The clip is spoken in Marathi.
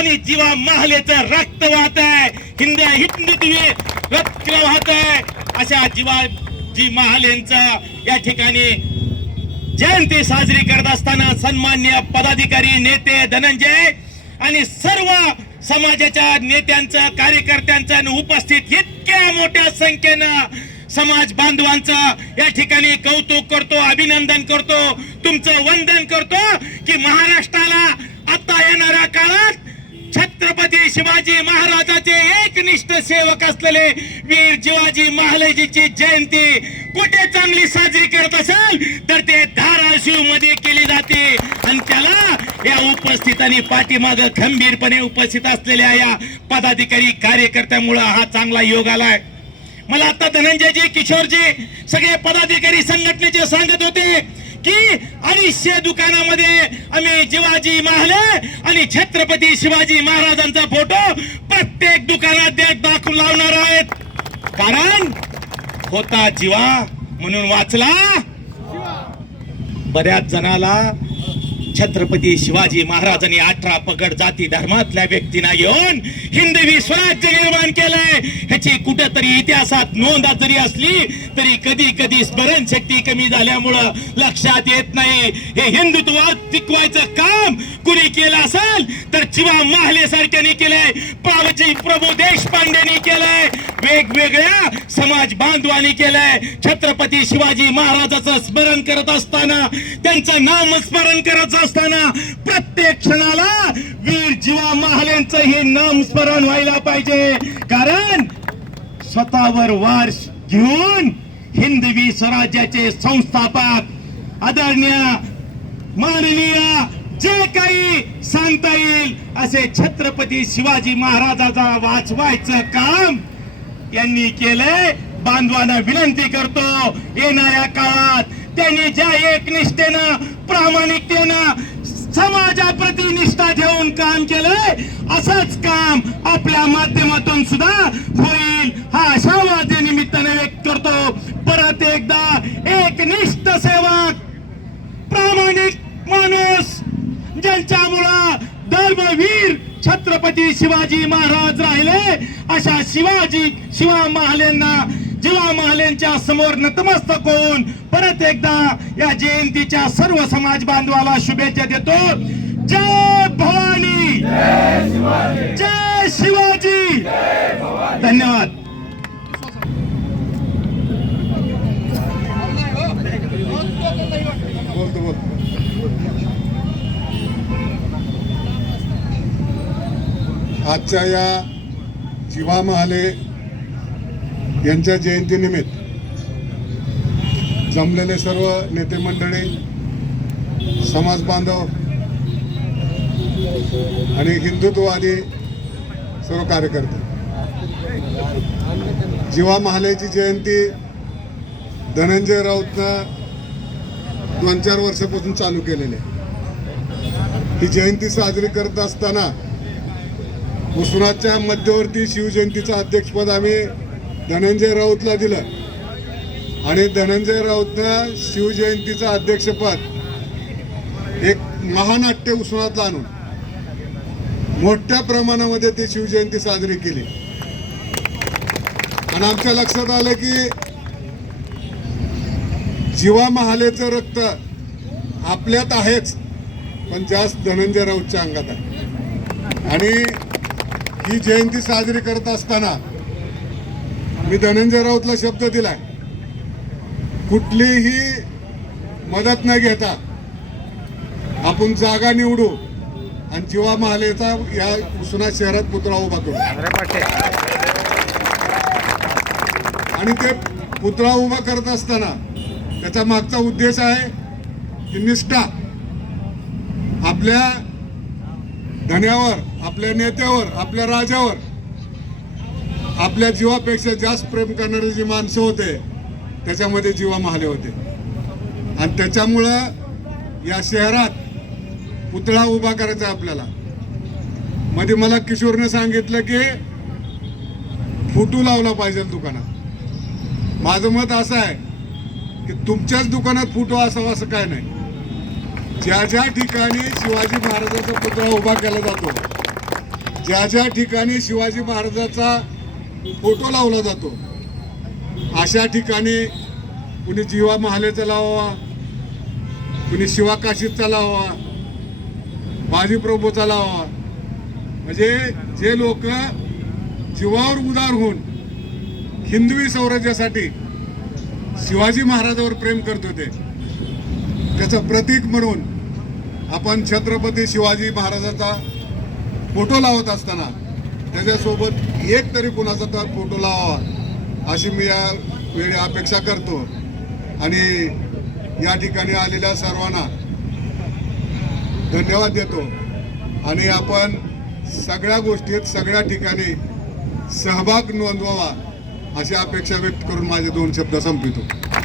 आणि जीवा महालेचं रक्त वाहत आहे. हिंद्या हिंदुत्वे रक्त वाहत आहे. अशा जीवाजी महालेंचा या ठिकाणी जयंती साजरी करत असताना सन्मान्य पदाधिकारी नेते धनंजय आणि सर्व समाजाच्या नेत्यांचं कार्यकर्त्यांचं आणि उपस्थित इतक्या मोठ्या संख्येनं समाज बांधवांचं या ठिकाणी कौतुक करतो अभिनंदन करतो तुमचं वंदन करतो की महाराष्ट्राला आता येणाऱ्या काळात छत्रपती शिवाजी महाराजाचे एकनिष्ठ सेवक असलेले वीर शिवाजी महाराजांची जयंती कुठे चांगली साजरी करत असेल तर ते धाराशिवमध्ये केली जाते. आणि त्याला या उपस्थितांनी पाठीमाग खंबीरपणे उपस्थित असलेल्या या पदाधिकारी कार्यकर्त्यामुळे हा चांगला योग आलाय. मला आता धनंजयजी किशोरजी सगळे पदाधिकारी संघटनेचे सांगत होते की अडीचशे दुकानामध्ये आम्ही शिवाजी महाले आणि छत्रपती शिवाजी महाराजांचा फोटो प्रत्येक दुकानात दाखवून लावणार आहेत. कारण होता जीवा म्हणून वाचला. बऱ्याच जणाला छत्रपती शिवाजी महाराजांनी अठरा पगड जाती धर्मातल्या व्यक्तींना घेऊन हिंदवी स्वराज्य निर्माण केलं. ह्याची कुठेतरी इतिहासात नोंद जरी असली तरी कधी कधी स्मरणशक्ती कमी झाल्यामुळं लक्षात येत नाही. हे हिंदुत्वात टिकवायचं काम कुणी केलं असेल तर चिवा महाले सारख्याने केलंय पावजी प्रभू देशपांडेनी केलंय वेगवेगळ्या समाज बांधवांनी केलंय. छत्रपती शिवाजी महाराजाचं स्मरण करत असताना त्यांचं नाम स्मरण करत असताना प्रत्येक क्षणाला वीर जीवा महालेंचं हे नाम स्मरण व्हायला पाहिजे. कारण स्वतःवर वार घेऊन हिंदवी स्वराज्याचे संस्थापक आदरणीय माननीय जे काही सांगता येईल असे छत्रपती शिवाजी महाराजाचा वाचवायचं काम यांनी केलंय बांधवांना विनंती करतो येणाऱ्या काळात त्यांनी ज्या एकनिष्ठेनं प्रामाणिकतेनं समाजाप्रती निष्ठा ठेवून काम केलंय. असंच काम आपल्या माध्यमातून सुद्धा होईल. हा आशावाद निमित्ताने व्यक्त करतो. परत एकदा एक निष्ठ सेवक प्रामाणिक माणूस ज्यांच्यामुळं धर्मवीर छत्रपती शिवाजी महाराज राहिले अशा शिवाजी शिवा महालेंना जीवा महालेंच्या समोर नतमस्तक होऊन परत एकदा या जयंतीच्या सर्व समाज बांधवाला शुभेच्छा देतो. जय भवानी! जय शिवाजी! धन्यवाद. आजच्या या जीवा महाले यांच्या जयंतीनिमित्त जमलेले सर्व नेते मंडळी समाज बांधव आणि हिंदुत्ववादी सर्व कार्यकर्ते. जीवा महालेची जयंती धनंजय राऊतनं दोन चार वर्षापासून चालू केलेले ही जयंती साजरी करत असताना उस्मानाच्या मध्यवर्ती शिवजयंतीचं अध्यक्षपद आम्ही धनंजय राऊतला दिलं. आणि धनंजय राऊतनं शिवजयंतीचं अध्यक्षपद एक महानाट्य उस्मानातला आणून मोठ्या प्रमाणामध्ये ती शिवजयंती साजरी केली. आणि आमच्या लक्षात आलं की जीवा महालेचं रक्त आपल्यात आहेच पण जास्त धनंजय राऊतच्या अंगात आहे. आणि ही जयंती साजरी करत असताना मी धनंजय राऊतला शब्द दिलाय. कुठलीही मदत न घेता आपण जागा निवडू आणि जीवा महालेचा या उसना शहरात पुतळा उभा करू. आणि ते पुतळा उभा करत असताना त्याचा मागचा उद्देश आहे की निष्ठा. आपल्या धन्यावर आपल्या नेत्यावर आपल्या राजावर आपल्या जीवापेक्षा जास्त प्रेम करणारे जी माणसं होते त्याच्यामध्ये जीवा महाले होते. आणि त्याच्यामुळं या शहरात पुतळा उभा करायचा आहे आपल्याला. मध्ये मला किशोरने सांगितलं की फोटो लावला पाहिजे दुकानात. माझं मत असं आहे की तुमच्याच दुकानात फोटो असावा असं काय नाही. ज्या ज्या ठिकाणी शिवाजी महाराजांचा पुतळा उभा केला जातो ज्या ज्या ठिकाणी शिवाजी महाराजाचा फोटो लावला जातो. अशा ठिकाणी कुणी जीवा महालेचा लावावा कुणी शिवाकाशीचा लावावा बाजीप्रभूचा लावावा. म्हणजे जे लोक जीवावर उदार होऊन हिंदवी स्वराज्यासाठी शिवाजी महाराजावर प्रेम करत होते त्याचं प्रतीक म्हणून आपण छत्रपती शिवाजी महाराजाचा फोटो लावत असताना त्याच्यासोबत एक तरी कुणाचा तर फोटो लावावा अशी मी या वेळी अपेक्षा करतो. आणि या ठिकाणी आलेल्या सर्वांना धन्यवाद देतो. आणि आपण सगळ्या गोष्टीत सगळ्या ठिकाणी सहभाग नोंदवावा अशी अपेक्षा व्यक्त करून माझे दोन शब्द संपवितो.